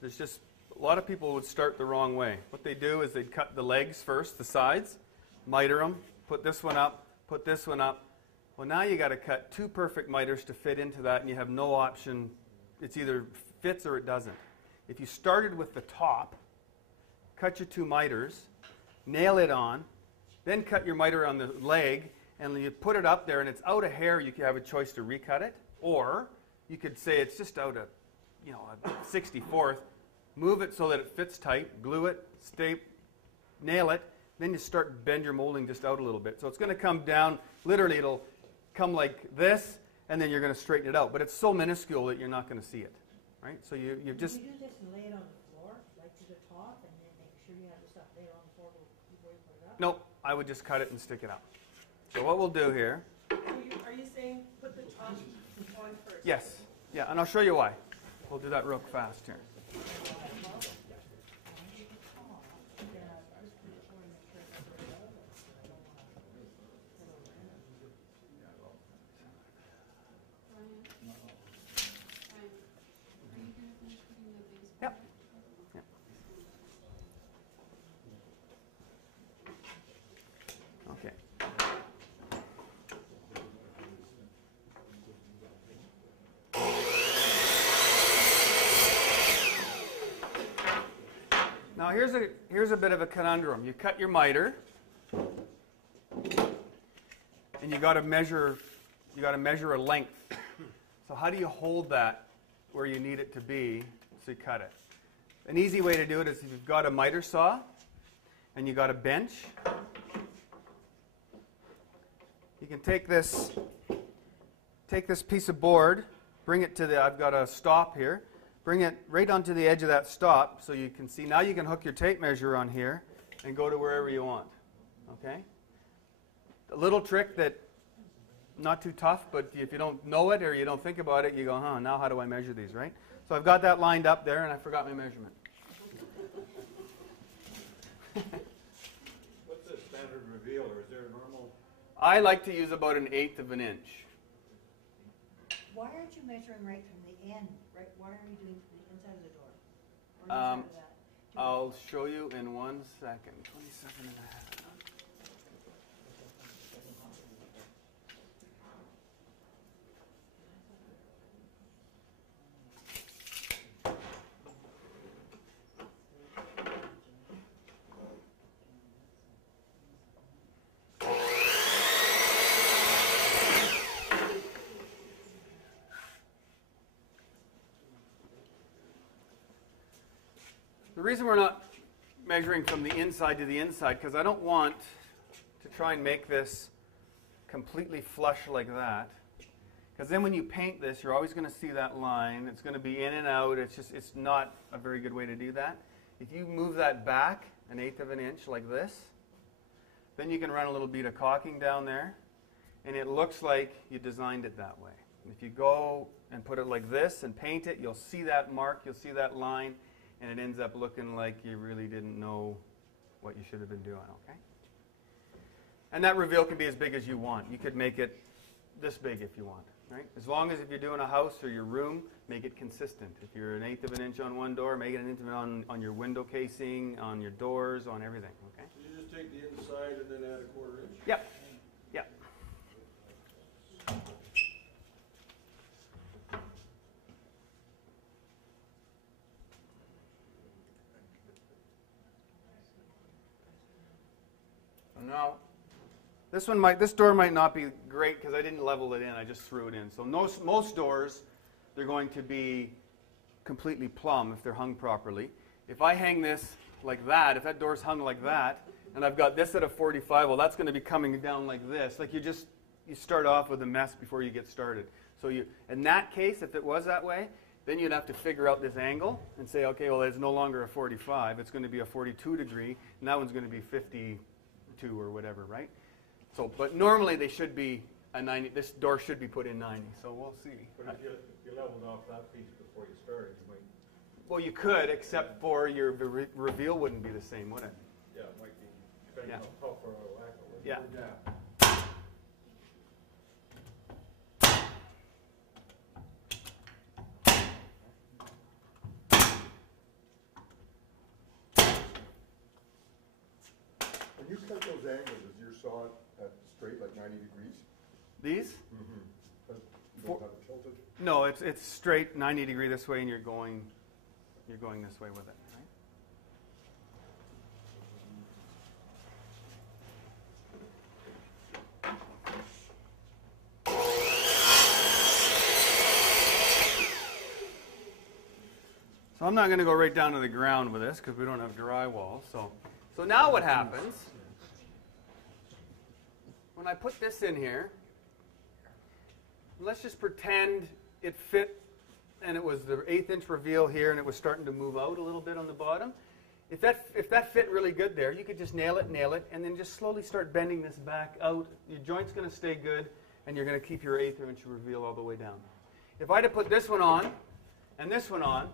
There's just a lot of people would start the wrong way. What they do is they'd cut the legs first, the sides, miter them, put this one up, put this one up. Well, now you got to cut 2 perfect miters to fit into that, and you have no option. It's either fits or it doesn't. If you started with the top, cut your 2 miters, nail it on, then cut your miter on the leg, and you put it up there, and it's out a hair, you could have a choice to recut it, or you could say it's just out a 64th, move it so that it fits tight, glue it, nail it, then you start bend your molding just out a little bit. So it's going to come down, literally it'll come like this, and then you're going to straighten it out. But it's so minuscule that you're not going to see it, right? So you just... Can you do this and lay it on the floor, like to the top, and then make sure you have the stuff laid on the floor before you put it up? Nope, I would just cut it and stick it up. So what we'll do here... Are you saying put the top on first? Yes. Yeah, and I'll show you why. We'll do that real fast here. Yep. Yep. Okay. Now here's a bit of a conundrum. You cut your miter, and you got to measure a length. So how do you hold that where you need it to be so you cut it? An easy way to do it is if you've got a miter saw and you got a bench, you can take this piece of board, bring it to I've got a stop here. Bring it right onto the edge of that stop so you can see. Now you can hook your tape measure on here and go to wherever you want. Okay? A little trick that, not too tough, but if you don't know it or you don't think about it, you go, now how do I measure these, right? So I've got that lined up there and I forgot my measurement. What's the standard reveal, or is there a normal? I like to use about 1/8 of an inch. Why aren't you measuring right from the end? Right? Why are you doing the inside of the door? Or the inside of that? I'll show you in 1 second. 27.5. The reason we're not measuring from the inside to the inside, because I don't want to try and make this completely flush like that. Because then when you paint this, you're always going to see that line. It's going to be in and out. It's not a very good way to do that. If you move that back 1/8 of an inch like this, then you can run a little bead of caulking down there, and it looks like you designed it that way. If you go and put it like this and paint it, you'll see that mark, you'll see that line, and it ends up looking like you really didn't know what you should have been doing, okay? And that reveal can be as big as you want. You could make it this big if you want, right? As long as if you're doing a house or your room, make it consistent. If you're 1/8 of an inch on one door, make it 1/8 of an inch on your window casing, on your doors, on everything, okay? So you just take the inside and then add 1/4 inch? Yep. Yep. Now, this door might not be great because I didn't level it in. I just threw it in. So most doors, they're going to be completely plumb if they're hung properly. If I hang this like that, if that door's hung like that, and I've got this at a 45, well, that's going to be coming down like this. Like you start off with a mess before you get started. So in that case, if it was that way, then you'd have to figure out this angle and say, okay, well, it's no longer a 45. It's going to be a 42 degree, and that one's going to be 52 or whatever, right? So, but normally they should be a 90. This door should be put in 90. So we'll see. But if you leveled off that piece before you started, you might. Well, you could, except for your reveal wouldn't be the same, would it? Yeah, it might be depending on how far out of whack it was. Yeah. you cut those angles, is your saw at straight, like 90 degrees? These? But you don't have it tilted? No, it's straight 90 degree this way, and you're going this way with it. Right? So I'm not going to go right down to the ground with this because we don't have drywall. So now what happens, when I put this in here, let's just pretend it fit and it was the 1/8 inch reveal here and it was starting to move out a little bit on the bottom. If that fit really good there, you could just nail it, and then just slowly start bending this back out. Your joint's going to stay good, and you're going to keep your 1/8 inch reveal all the way down. If I'd have put this one on and this one on,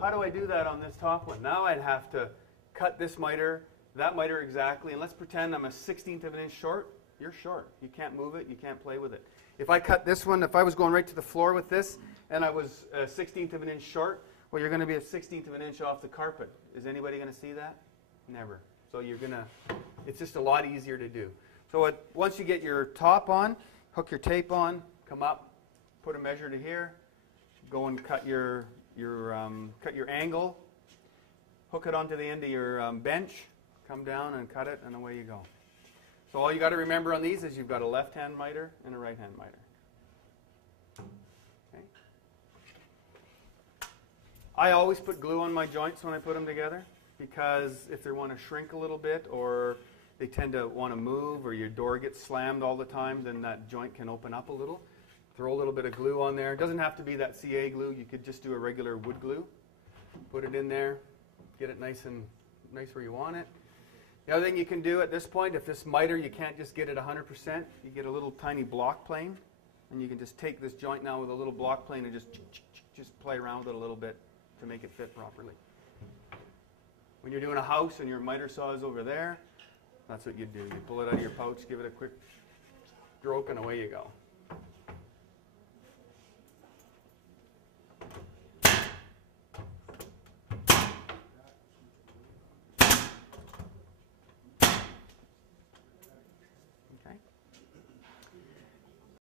how do I do that on this top one? Now I'd have to cut this miter, that miter exactly, and let's pretend I'm a 1/16 of an inch short. You're short. You can't move it. You can't play with it. If I cut this one, if I was going right to the floor with this, and I was a 1/16 of an inch short, well, you're going to be a 1/16 of an inch off the carpet. Is anybody going to see that? Never. So you're going to, it's just a lot easier to do. So once you get your top on, hook your tape on, come up, put a measure to here, go and cut your angle, hook it onto the end of your bench, come down and cut it, and away you go. So all you got to remember on these is you've got a left-hand miter and a right-hand miter. Okay. I always put glue on my joints when I put them together because if they want to shrink a little bit or they tend to want to move or your door gets slammed all the time, then that joint can open up a little. Throw a little bit of glue on there. It doesn't have to be that CA glue. You could just do a regular wood glue. Put it in there. Get it nice where you want it. The other thing you can do at this point, if this miter, you can't just get it 100%, you get a little tiny block plane, and you can just take this joint now with a little block plane and just play around with it a little bit to make it fit properly. When you're doing a house and your miter saw is over there, that's what you do. You pull it out of your pouch, give it a quick stroke, and away you go.